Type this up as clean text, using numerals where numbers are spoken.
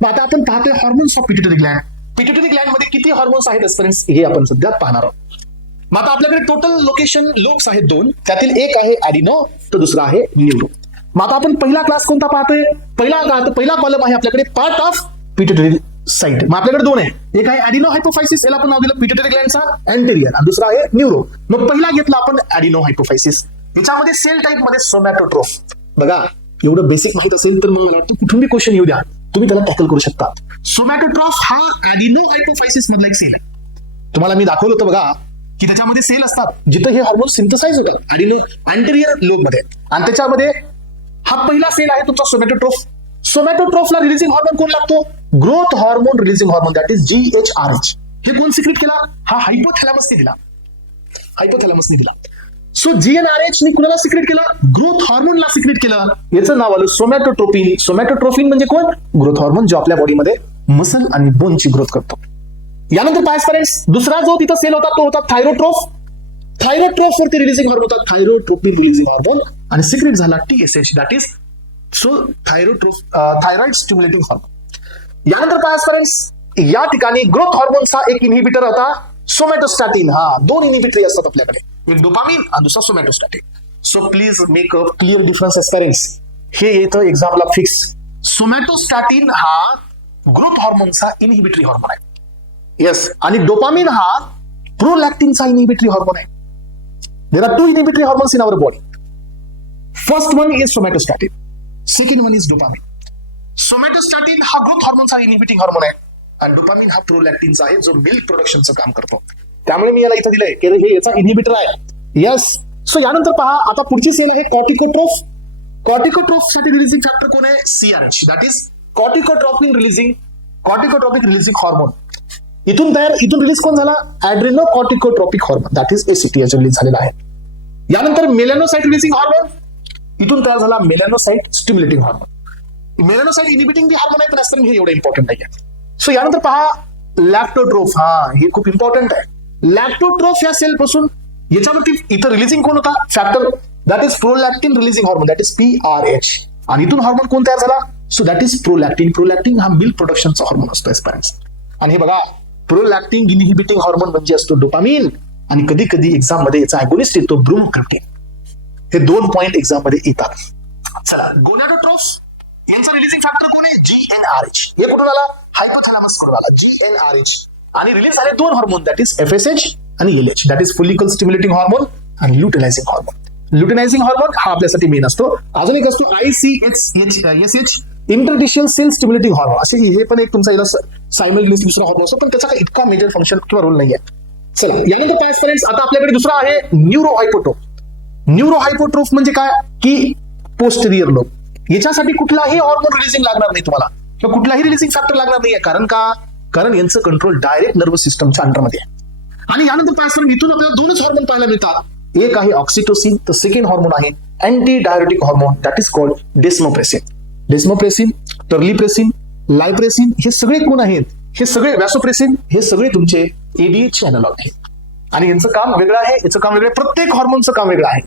मग आता आपण पाहतोय हॉर्मोन्स ऑफ पिट्युटरी ग्लॅन्ड. पिट्युटरी ग्लॅन्ड मध्ये किती हॉर्मोन्स आहेत एस्पिरन्स हे आपण सध्या पाहणार आहोत. मग आता आपल्याकडे टोटल लोकेशन लोब्स आहेत 2, त्यातील एक आहे ॲडिनो तर दुसरा आहे न्यूरो. मग आता आपण पहिला क्लास कोणता पाहतोय? पहिला कॉलम आहे आपल्याकडे पार्ट ऑफ पिट्युटरी साइट. मग आपल्याकडे 2 आहे, एक आहे ॲडिनो हायपोफायसिस, याला आपण नाव दिलं पिट्युटरी ग्लॅन्डचा अँटेरियर, आणि दुसरा आहे न्यूरो. मग पहिला घेतला आपण ॲडिनो हायपोफायसिस. याच्यामध्ये सेल टाईप मध्ये सोमॅटोट्रोफ. बघा एवढं बेसिक माहित असेल तर मग मला वाटतं कुठून बी क्वेश्चन येऊ द्या, तुम्ही त्याला टॅकल करू शकता. सोमॅटोट्रोफ हा ॲडिनो हायपोफायसिस मधला एक सेल आहे. तुम्हाला मी दाखवलं होतं बघा की त्याच्यामध्ये सेल असतात जिथे हे हार्मोन सिंथसाइज होतात ॲडिनो अँटेरियर लोब मध्ये, आणि त्याच्यामध्ये हा पहिला सेल आहे तुमचा सोमॅटोट्रोफ. सोमॅटोट्रोफला रिलीजिंग हार्मोन कोण लागतो? Growth hormone releasing hormone, that is GHRH. हे कोण सिक्रेट केला? हा हायपोथॅलॅमसने दिला. हायपोथॅलॅमसने दिला. सो GnRH ने कुणाला सिक्रेट केला? ग्रोथ हार्मोनला सिक्रेट केलं. याचं नाव आलं सोमॅटोट्रोपिन. सोमॅटोट्रोपिन म्हणजे कोण? ग्रोथ हार्मोन, जो आपल्या बॉडीमध्ये मसल आणि बोनची ग्रोथ करतो. यानंतर पाय फ्रेंड्स, दुसरा जो तिथं सेल होता तो होता थायरोट्रोफ. थायरोट्रोफ वरती रिलीजिंग हार्मोन होता थायरोट्रोपिन रिलीजिंग हार्मोन, आणि सिक्रेट झाला TSH, that is so thyroid stimulating hormone. यानंतर पाय फ्रेंड्स, या ठिकाणी ग्रोथ हार्मोनचा एक इनहिबिटर होता सोमॅटोस्टॅटिन. हा 2 इनहिबिटरी असतात आपल्याकडे, एक डोपामिन आणि दुसरा somatostatin. So please make a clear difference aspirants. हे येतं एक्झामला फिक्स. सोमॅटोस्टॅटिन हा ग्रोथ हार्मोनचा इनहिबिटरी हार्मोन आहे. येस, आणि डोपामिन हा प्रोलॅक्टिनचा इनहिबिटरी हार्मोन आहे. There are 2 inhibitory hormones in our body. First one is somatostatin, second one is dopamine. Somatostatin हा ग्रोथ हार्मोनचा इनहिबिटिंग हार्मोन आहे, आणि डोपामिन हा प्रोलॅक्टिनचा आहे जो मिल्क प्रोडक्शनचं काम करतो. त्यामुळे मी याला इथं दिलंय की हे याचा इनहिबिटर आहे. यस. सो यानंतर पहा, आता पुढची सेल आहे कॉर्टिकोट्रोफ. कॉर्टिकोट्रोफ साठी रिलीजिंग फॅक्टर कोण आहे? CRH, that is corticotropin releasing hormone. इथून रिलीज कोण झाला? Adreno corticotropic hormone, that is ACTH release झालेला आहे. यानंतर मेलॅनोसाइट रिलीजिंग हार्मोन, इथून तयार झाला melanocyte stimulating hormone. Melanocyte inhibiting be hormone आहे, पण असताना हे एवढं इम्पॉर्टंट नाही आहे. सो यानंतर पहा लॅक्टोट्रोफ. हा हे खूप इम्पॉर्टंट आहे. लॅक्टोट्रोफ या सेल पासून याच्यावरती इथं रिलीजिंग कोण होता? Factor, that is prolactin releasing hormone, that is PRH. आणि इथून हार्मोन कोण तयार झाला? So that is prolactin. Prolactin हा मिल्क प्रोडक्शनचा हार्मोन असतो एस्पेरेंट्स. आणि हे बघा, प्रोलॅक्टिन इनहिबिटिंग हार्मोन म्हणजे असतो डोपामिन, आणि कधी कधी एक्झाम मध्ये याचा अगोनिस्ट येतो ब्रोमोक्रिप्टिन. हे 2 पॉइंट एक्झाम मध्ये येतात. चला, गोनॅडोट्रोफ यांचा रिलीजिंग फॅक्टर कोण आहे? GnRH. हे कुठून आला? हायपोथॅलॅमस कडून आला GnRH. आणि रिलीज झाले 2 हार्मोन, दॅट इज FSH आणि LH, that is follicle stimulating hormone आणि ल्युटिनायझिंग हार्मोन. ल्युटिनायझिंग हार्मोन हा आपल्यासाठी मेन असतो. अजून एक असतो ICH इंटरडिशियल सेल स्टिम्युलेटिंग हार्मोन. असे हे पण एक तुमचा सायमल्टेनियस दुसरा हार्मोन असतो, पण त्याचा काही इतका मेजर फंक्शन किंवा रोल नाही आहे. चला, यानंतर काय फ्रेंड्स, आता आपल्याकडे दुसरा आहे न्यूरोहायपोट्रोफ. न्यूरोहायपोट्रोफ म्हणजे काय? की पोस्टेरियर लोब. याच्यासाठी कुठलाही हार्मोन रिलीजिंग लागणार नाही तुम्हाला, किंवा कुठलाही रिलीजिंग फॅक्टर लागणार नाहीये. कारण का? कारण यांचं कंट्रोल डायरेक्ट नर्वस सिस्टमच्या अंडरमध्ये आहे. आणि यानंतर काय फ्रेंड, इथून आपल्याला 2च हार्मोन पाहायला मिळतात. एक आहे ऑक्सिटोसिन, तर सेकंड हार्मोन आहे anti diuretic hormone, that is called desmopressin. Desmopressin, terlipressin, lypressin हे सगळे कोण आहेत? हे सगळे वॅसोप्रेसिन, हे सगळे तुमचे ADH चे अॅनालॉग आहेत. आणि यांचं काम वेगळं आहे, याचं काम वेगळं आहे. प्रत्येक हार्मोनचं काम वेगळं आहे.